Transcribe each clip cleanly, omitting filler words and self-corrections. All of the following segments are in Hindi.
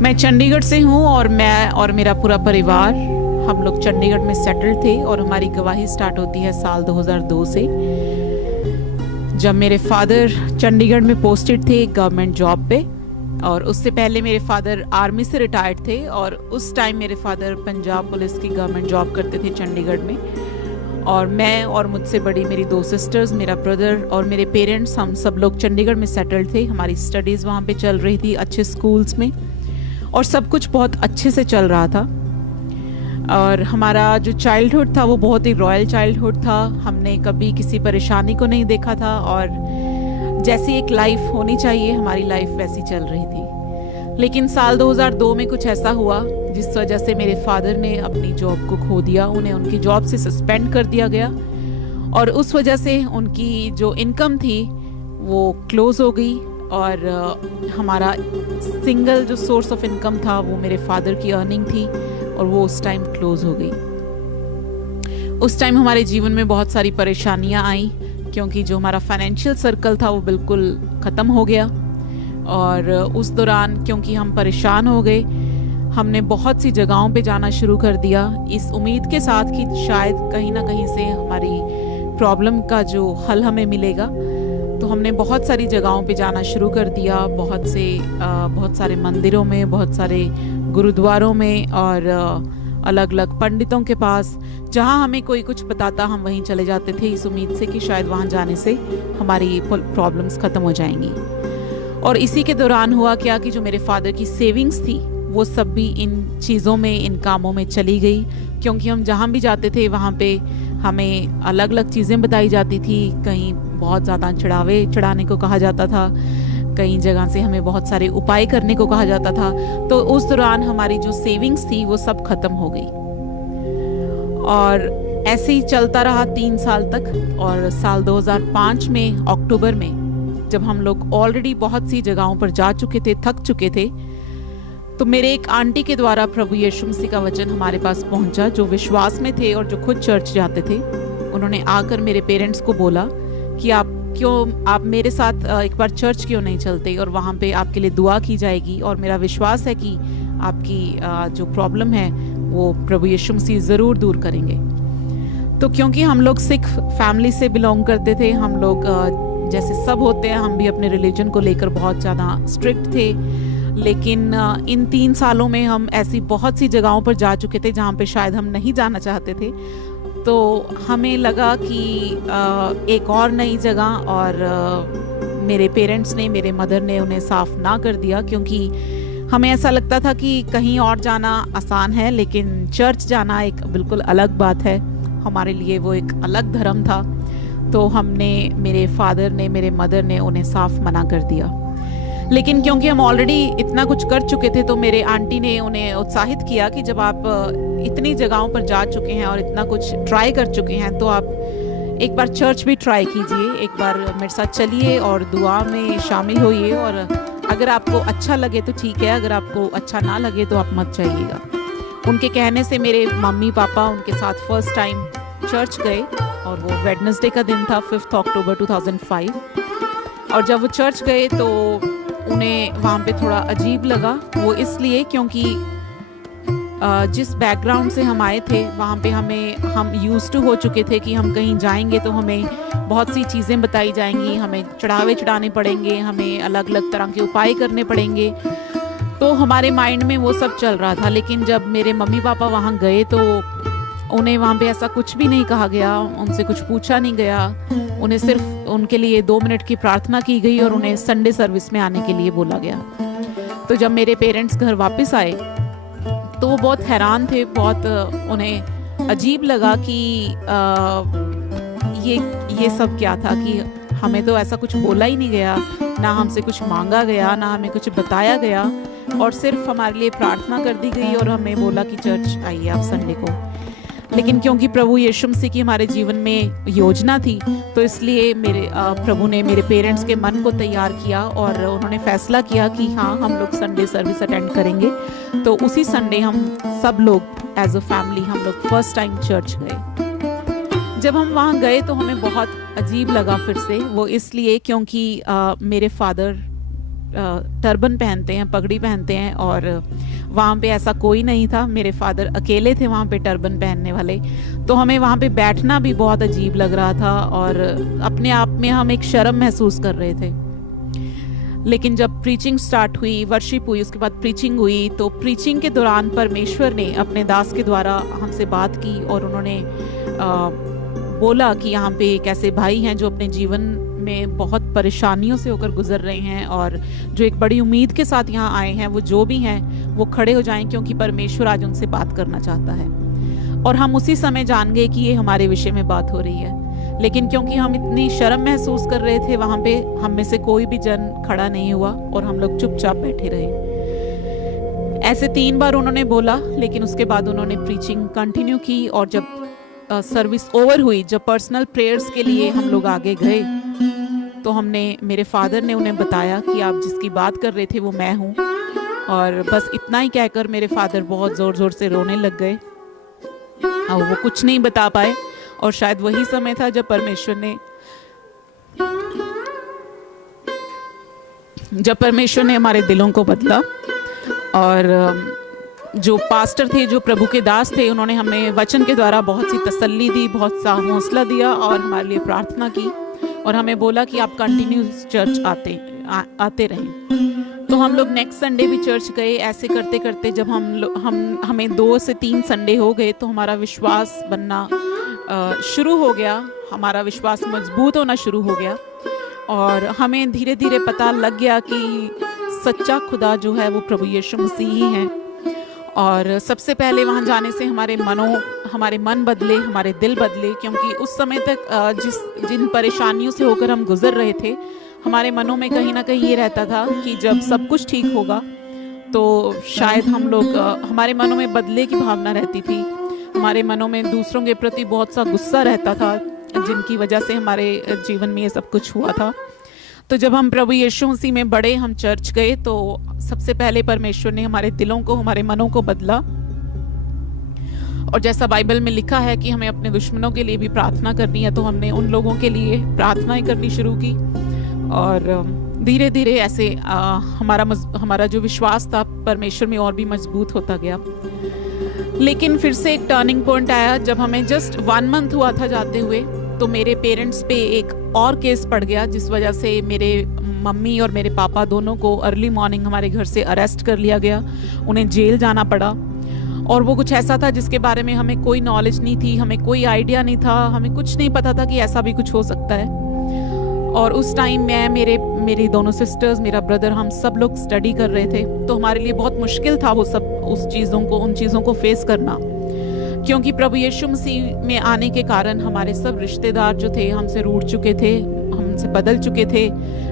मैं चंडीगढ़ से हूँ और मैं और मेरा पूरा परिवार हम लोग चंडीगढ़ में सेटल थे और हमारी गवाही स्टार्ट होती है साल 2002 से, जब मेरे फादर चंडीगढ़ में पोस्टेड थे गवर्नमेंट जॉब पे। और उससे पहले मेरे फादर आर्मी से रिटायर्ड थे और उस टाइम मेरे फादर पंजाब पुलिस की गवर्नमेंट जॉब करते थे चंडीगढ़ में। और मैं और मुझसे बड़ी मेरी 2 सिस्टर्स, मेरा ब्रदर और मेरे पेरेंट्स, हम सब लोग चंडीगढ़ में सेटल्ड थे। हमारी स्टडीज़ वहाँ पे चल रही थी अच्छे स्कूल्स में और सब कुछ बहुत अच्छे से चल रहा था। और हमारा जो चाइल्डहुड था वो बहुत ही रॉयल चाइल्डहुड था। हमने कभी किसी परेशानी को नहीं देखा था और जैसी एक लाइफ होनी चाहिए हमारी लाइफ वैसी चल रही थी। लेकिन साल 2002 में कुछ ऐसा हुआ जिस वजह से मेरे फादर ने अपनी जॉब को खो दिया। उन्हें उनकी जॉब से सस्पेंड कर दिया गया और उस वजह से उनकी जो इनकम थी वो क्लोज़ हो गई और हमारा सिंगल जो सोर्स ऑफ इनकम था वो मेरे फादर की अर्निंग थी और वो उस टाइम क्लोज़ हो गई। उस टाइम हमारे जीवन में बहुत सारी परेशानियां आई क्योंकि जो हमारा फाइनेंशियल सर्कल था वो बिल्कुल ख़त्म हो गया। और उस दौरान क्योंकि हम परेशान हो गए, हमने बहुत सी जगहों पे जाना शुरू कर दिया इस उम्मीद के साथ कि शायद कहीं ना कहीं से हमारी प्रॉब्लम का जो हल हमें मिलेगा। तो हमने बहुत सारी जगहों पे जाना शुरू कर दिया, बहुत सारे मंदिरों में, बहुत सारे गुरुद्वारों में और अलग अलग पंडितों के पास। जहाँ हमें कोई कुछ बताता हम वहीं चले जाते थे इस उम्मीद से कि शायद वहाँ जाने से हमारी प्रॉब्लम्स ख़त्म हो जाएंगी। और इसी के दौरान हुआ क्या कि जो मेरे फादर की सेविंग्स थी वो सब भी इन चीज़ों में, इन कामों में चली गई। क्योंकि हम जहाँ भी जाते थे वहाँ पे हमें अलग अलग चीज़ें बताई जाती थी। कहीं बहुत ज़्यादा चढ़ाने को कहा जाता था, कई जगह से हमें बहुत सारे उपाय करने को कहा जाता था। तो उस दौरान हमारी जो सेविंग्स थी वो सब खत्म हो गई और ऐसे ही चलता रहा 3 साल तक। और साल 2005 में अक्टूबर में जब हम लोग ऑलरेडी बहुत सी जगहों पर जा चुके थे, थक चुके थे, तो मेरे एक आंटी के द्वारा प्रभु यीशु मसीह का वचन हमारे पास पहुंचा, जो विश्वास में थे और जो खुद चर्च जाते थे। उन्होंने आकर मेरे पेरेंट्स को बोला कि आप मेरे साथ एक बार चर्च क्यों नहीं चलते और वहाँ पे आपके लिए दुआ की जाएगी और मेरा विश्वास है कि आपकी जो प्रॉब्लम है वो प्रभु यीशु मसीह ज़रूर दूर करेंगे। तो क्योंकि हम लोग सिख फैमिली से बिलोंग करते थे, हम लोग जैसे सब होते हैं, हम भी अपने रिलीजन को लेकर बहुत ज़्यादा स्ट्रिक्ट थे। लेकिन इन 3 सालों में हम ऐसी बहुत सी जगहों पर जा चुके थे जहाँ पे शायद हम नहीं जाना चाहते थे। तो हमें लगा कि एक और नई जगह, और मेरे पेरेंट्स ने, मेरे मदर ने उन्हें साफ ना कर दिया क्योंकि हमें ऐसा लगता था कि कहीं और जाना आसान है लेकिन चर्च जाना एक बिल्कुल अलग बात है। हमारे लिए वो एक अलग धर्म था। तो मेरे फादर ने, मेरे मदर ने उन्हें साफ मना कर दिया। लेकिन क्योंकि हम ऑलरेडी इतना कुछ कर चुके थे तो मेरे आंटी ने उन्हें उत्साहित किया कि जब आप इतनी जगहों पर जा चुके हैं और इतना कुछ ट्राई कर चुके हैं तो आप एक बार चर्च भी ट्राई कीजिए, एक बार मेरे साथ चलिए और दुआ में शामिल होइए। और अगर आपको अच्छा लगे तो ठीक है, अगर आपको अच्छा ना लगे तो आप मत जाइएगा। उनके कहने से मेरे मम्मी पापा उनके साथ फर्स्ट टाइम चर्च गए और वो वेडनेसडे का दिन था, 5 अक्टूबर 2005। और जब वो चर्च गए तो उन्हें वहाँ पे थोड़ा अजीब लगा। वो इसलिए क्योंकि जिस बैकग्राउंड से हम आए थे वहाँ पे हम यूज्ड टू हो चुके थे कि हम कहीं जाएंगे तो हमें बहुत सी चीज़ें बताई जाएंगी, हमें चढ़ाने पड़ेंगे, हमें अलग अलग तरह के उपाय करने पड़ेंगे। तो हमारे माइंड में वो सब चल रहा था। लेकिन जब मेरे मम्मी पापा वहाँ गए तो उन्हें वहाँ पे ऐसा कुछ भी नहीं कहा गया, उनसे कुछ पूछा नहीं गया। उन्हें सिर्फ उनके लिए 2 मिनट की प्रार्थना की गई और उन्हें संडे सर्विस में आने के लिए बोला गया। तो जब मेरे पेरेंट्स घर वापस आए तो वो बहुत हैरान थे, बहुत उन्हें अजीब लगा कि ये सब क्या था कि हमें तो ऐसा कुछ बोला ही नहीं गया, ना हमसे कुछ मांगा गया, ना हमें कुछ बताया गया और सिर्फ हमारे लिए प्रार्थना कर दी गई और हमें बोला कि चर्च आइए आप संडे को। लेकिन क्योंकि प्रभु यीशु मसीह की हमारे जीवन में योजना थी तो इसलिए प्रभु ने मेरे पेरेंट्स के मन को तैयार किया और उन्होंने फैसला किया कि हाँ, हम लोग संडे सर्विस अटेंड करेंगे। तो उसी संडे हम सब लोग एज अ फैमिली हम लोग फर्स्ट टाइम चर्च गए। जब हम वहाँ गए तो हमें बहुत अजीब लगा फिर से। वो इसलिए क्योंकि मेरे फादर टर्बन पहनते हैं, पगड़ी पहनते हैं, और वहाँ पे ऐसा कोई नहीं था। मेरे फादर अकेले थे वहाँ पे टर्बन पहनने वाले। तो हमें वहाँ पे बैठना भी बहुत अजीब लग रहा था और अपने आप में हम एक शर्म महसूस कर रहे थे। लेकिन जब प्रीचिंग स्टार्ट हुई, वर्शिप हुई, उसके बाद प्रीचिंग हुई, तो प्रीचिंग के दौरान परमेश्वर ने अपने दास के द्वारा हमसे बात की और उन्होंने बोला कि यहाँ पे एक ऐसे भाई हैं जो अपने जीवन में बहुत परेशानियों से होकर गुजर रहे हैं और जो एक बड़ी उम्मीद के साथ यहाँ आए हैं। वो जो भी हैं वो खड़े हो जाएं, क्योंकि परमेश्वर आज उनसे बात करना चाहता है। और हम उसी समय जान गए कि ये हमारे विषय में बात हो रही है। लेकिन क्योंकि हम इतनी शर्म महसूस कर रहे थे, वहाँ पे हम में से कोई भी जन खड़ा नहीं हुआ और हम लोग चुपचाप बैठे रहे। ऐसे 3 बार उन्होंने बोला, लेकिन उसके बाद उन्होंने प्रीचिंग कंटिन्यू की। और जब सर्विस ओवर हुई, जब पर्सनल प्रेयर्स के लिए हम लोग आगे गए, तो मेरे फादर ने उन्हें बताया कि आप जिसकी बात कर रहे थे वो मैं हूँ। और बस इतना ही कहकर मेरे फादर बहुत ज़ोर ज़ोर से रोने लग गए और वो कुछ नहीं बता पाए। और शायद वही समय था जब परमेश्वर ने हमारे दिलों को बदला। और जो पास्टर थे, जो प्रभु के दास थे, उन्होंने हमें वचन के द्वारा बहुत सी तसल्ली दी, बहुत सा हौसला दिया और हमारे लिए प्रार्थना की और हमें बोला कि आप कंटिन्यू चर्च आते रहें। तो हम लोग नेक्स्ट संडे भी चर्च गए। ऐसे करते करते जब हमें 2 से 3 संडे हो गए, तो हमारा विश्वास बनना शुरू हो गया, हमारा विश्वास मजबूत होना शुरू हो गया और हमें धीरे धीरे पता लग गया कि सच्चा खुदा जो है वो प्रभु यीशु मसीह ही है। और सबसे पहले वहाँ जाने से हमारे मन बदले, हमारे दिल बदले, क्योंकि उस समय तक जिन परेशानियों से होकर हम गुजर रहे थे, हमारे मनों में कहीं ना कहीं ये रहता था कि जब सब कुछ ठीक होगा तो शायद हमारे मनों में बदले की भावना रहती थी। हमारे मनों में दूसरों के प्रति बहुत सा गुस्सा रहता था, जिनकी वजह से हमारे जीवन में ये सब कुछ हुआ था। तो जब हम प्रभु यीशु मसीह में बड़े, हम चर्च गए, तो सबसे पहले परमेश्वर ने हमारे दिलों को, हमारे मनों को बदला। और जैसा बाइबल में लिखा है कि हमें अपने दुश्मनों के लिए भी प्रार्थना करनी है, तो हमने उन लोगों के लिए प्रार्थनाएं करनी शुरू की। और धीरे धीरे ऐसे हमारा जो विश्वास था परमेश्वर में और भी मजबूत होता गया। लेकिन फिर से एक टर्निंग पॉइंट आया जब हमें जस्ट 1 मंथ हुआ था जाते हुए। तो मेरे पेरेंट्स पे एक और केस पड़ गया, जिस वजह से मेरे मम्मी और मेरे पापा दोनों को अर्ली मॉर्निंग हमारे घर से अरेस्ट कर लिया गया। उन्हें जेल जाना पड़ा। और वो कुछ ऐसा था जिसके बारे में हमें कोई नॉलेज नहीं थी, हमें कोई आइडिया नहीं था, हमें कुछ नहीं पता था कि ऐसा भी कुछ हो सकता है। और उस टाइम मेरी दोनों सिस्टर्स, मेरा ब्रदर, हम सब लोग स्टडी कर रहे थे। तो हमारे लिए बहुत मुश्किल था उन चीज़ों को फेस करना, क्योंकि प्रभु यीशु मसीह में आने के कारण हमारे सब रिश्तेदार जो थे हमसे रूठ चुके थे, हमसे बदल चुके थे।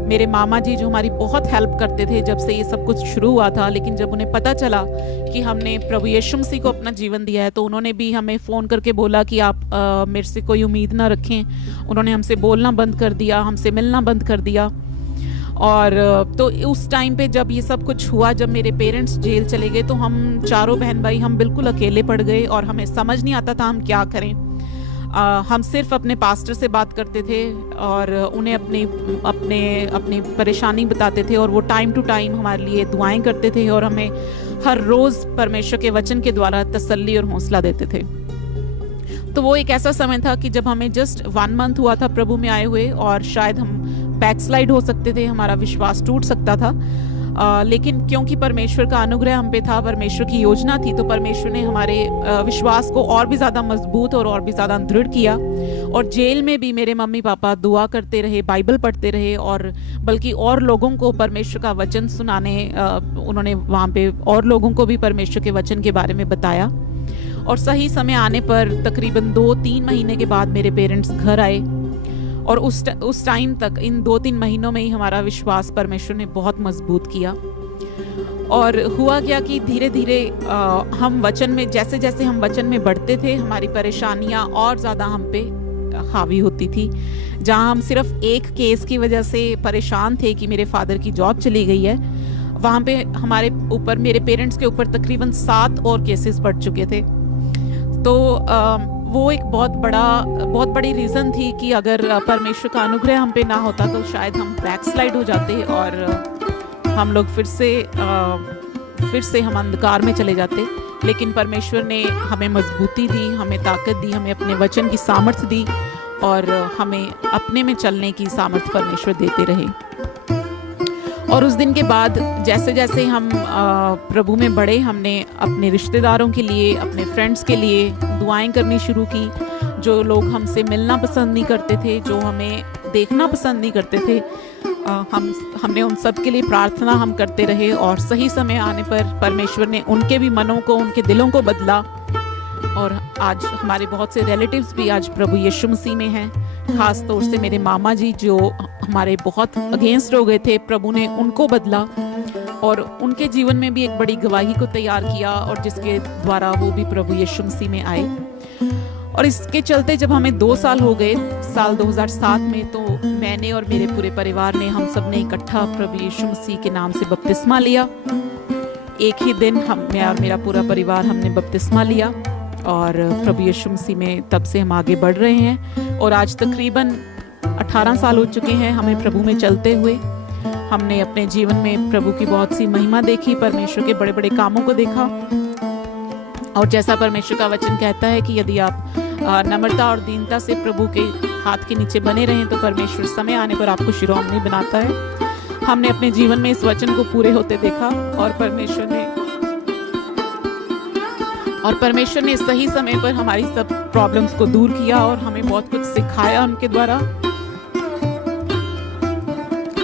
मेरे मामा जी जो हमारी बहुत हेल्प करते थे जब से ये सब कुछ शुरू हुआ था, लेकिन जब उन्हें पता चला कि हमने प्रभु यीशु मसीह को अपना जीवन दिया है, तो उन्होंने भी हमें फ़ोन करके बोला कि आप मेरे से कोई उम्मीद ना रखें। उन्होंने हमसे बोलना बंद कर दिया, हमसे मिलना बंद कर दिया। और तो उस टाइम पे जब ये सब कुछ हुआ, जब मेरे पेरेंट्स जेल चले गए, तो हम चारों बहन भाई हम बिल्कुल अकेले पड़ गए और हमें समझ नहीं आता था हम क्या करें। हम सिर्फ अपने पास्टर से बात करते थे और उन्हें अपनी परेशानी बताते थे, और वो टाइम टू टाइम हमारे लिए दुआएं करते थे और हमें हर रोज़ परमेश्वर के वचन के द्वारा तसल्ली और हौसला देते थे। तो वो एक ऐसा समय था कि जब हमें जस्ट 1 मंथ हुआ था प्रभु में आए हुए, और शायद हम बैकस्लाइड हो सकते थे, हमारा विश्वास टूट सकता था। लेकिन क्योंकि परमेश्वर का अनुग्रह हम पे था, परमेश्वर की योजना थी, तो परमेश्वर ने हमारे विश्वास को और भी ज़्यादा मजबूत और भी ज़्यादा दृढ़ किया। और जेल में भी मेरे मम्मी पापा दुआ करते रहे, बाइबल पढ़ते रहे, और बल्कि और लोगों को परमेश्वर का वचन सुनाने, उन्होंने वहाँ पे और लोगों को भी परमेश्वर के वचन के बारे में बताया। और सही समय आने पर तकरीबन 2-3 महीने के बाद मेरे पेरेंट्स घर आए, और उस टाइम तक, इन 2-3 महीनों में ही हमारा विश्वास परमेश्वर ने बहुत मजबूत किया। और हुआ क्या कि धीरे धीरे हम वचन में, जैसे जैसे हम वचन में बढ़ते थे, हमारी परेशानियां और ज़्यादा हम पे हावी होती थी। जहां हम सिर्फ एक केस की वजह से परेशान थे कि मेरे फादर की जॉब चली गई है, वहाँ पे हमारे ऊपर, मेरे पेरेंट्स के ऊपर तकरीबन 7 और केसेस पड़ चुके थे। तो वो एक बहुत बड़ी रीज़न थी कि अगर परमेश्वर का अनुग्रह हम पे ना होता तो शायद हम बैकस्लाइड हो जाते और हम लोग फिर से हम अंधकार में चले जाते, लेकिन परमेश्वर ने हमें मजबूती दी, हमें ताकत दी, हमें अपने वचन की सामर्थ्य दी और हमें अपने में चलने की सामर्थ्य परमेश्वर देते रहे। और उस दिन के बाद जैसे जैसे हम प्रभु में बढ़े, हमने अपने रिश्तेदारों के लिए, अपने फ्रेंड्स के लिए दुआएं करनी शुरू की। जो लोग हमसे मिलना पसंद नहीं करते थे, जो हमें देखना पसंद नहीं करते थे, हमने उन सब के लिए प्रार्थना हम करते रहे। और सही समय आने पर परमेश्वर ने उनके भी मनों को, उनके दिलों को बदला। और आज हमारे बहुत से रिलेटिव्स भी आज प्रभु यीशु मसीह में हैं। खास तौर से मेरे मामा जी जो हमारे बहुत अगेंस्ट हो गए थे, प्रभु ने उनको बदला और उनके जीवन में भी एक बड़ी गवाही को तैयार किया, और जिसके द्वारा वो भी प्रभु यीशु मसीह में आए। और इसके चलते जब हमें 2 साल हो गए, साल 2007 में, तो मैंने और मेरे पूरे परिवार ने, हम सब ने इकट्ठा प्रभु यीशु मसीह के नाम से बपतिस्मा लिया। एक ही दिन मैं और मेरा पूरा परिवार हमने बपतिस्मा लिया और प्रभु यीशु मसीह में तब से हम आगे बढ़ रहे हैं। और आज तकरीबन 18 साल हो चुके हैं हमें प्रभु में चलते हुए। हमने अपने जीवन में प्रभु की बहुत सी महिमा देखी, परमेश्वर के बड़े बड़े कामों को देखा। और जैसा परमेश्वर का वचन कहता है कि यदि आप नम्रता और दीनता से प्रभु के हाथ के नीचे बने रहें तो परमेश्वर समय आने पर आपको शिरोमणि बनाता है। हमने अपने जीवन में इस वचन को पूरे होते देखा और परमेश्वर ने सही समय पर हमारी सब प्रॉब्लम्स को दूर किया और हमें बहुत कुछ सिखाया उनके द्वारा।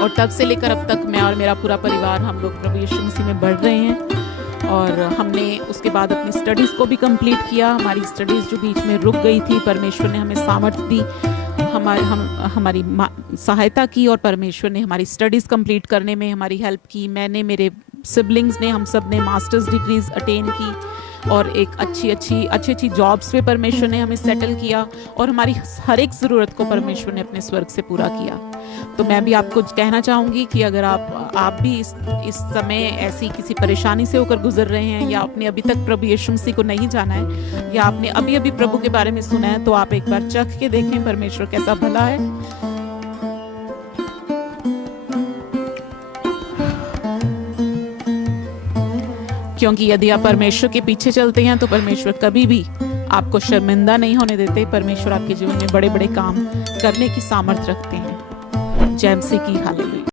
और तब से लेकर अब तक मैं और मेरा पूरा परिवार, हम लोग प्रभु यीशु मसीह में बढ़ रहे हैं। और हमने उसके बाद अपनी स्टडीज़ को भी कंप्लीट किया। हमारी स्टडीज़ जो बीच में रुक गई थी, परमेश्वर ने हमें सामर्थ्य दी, हमारी सहायता की और परमेश्वर ने हमारी स्टडीज़ कंप्लीट करने में हमारी हेल्प की। मैंने, मेरे सिबलिंग्स ने, हम सब ने मास्टर्स डिग्रीज अटेन की और एक अच्छी जॉब्स पे परमेश्वर ने हमें सेटल किया और हमारी हर एक ज़रूरत को परमेश्वर ने अपने स्वर्ग से पूरा किया। तो मैं भी आपको कहना चाहूँगी कि अगर आप भी इस समय ऐसी किसी परेशानी से होकर गुजर रहे हैं, या आपने अभी तक प्रभु यीशु मसीह को नहीं जाना है, या आपने अभी प्रभु के बारे में सुना है, तो आप एक बार चख के देखें परमेश्वर कैसा भला है। क्योंकि यदि आप परमेश्वर के पीछे चलते हैं तो परमेश्वर कभी भी आपको शर्मिंदा नहीं होने देते। परमेश्वर आपके जीवन में बड़े बड़े काम करने की सामर्थ्य रखते हैं। जय मसीह की हालेलुया।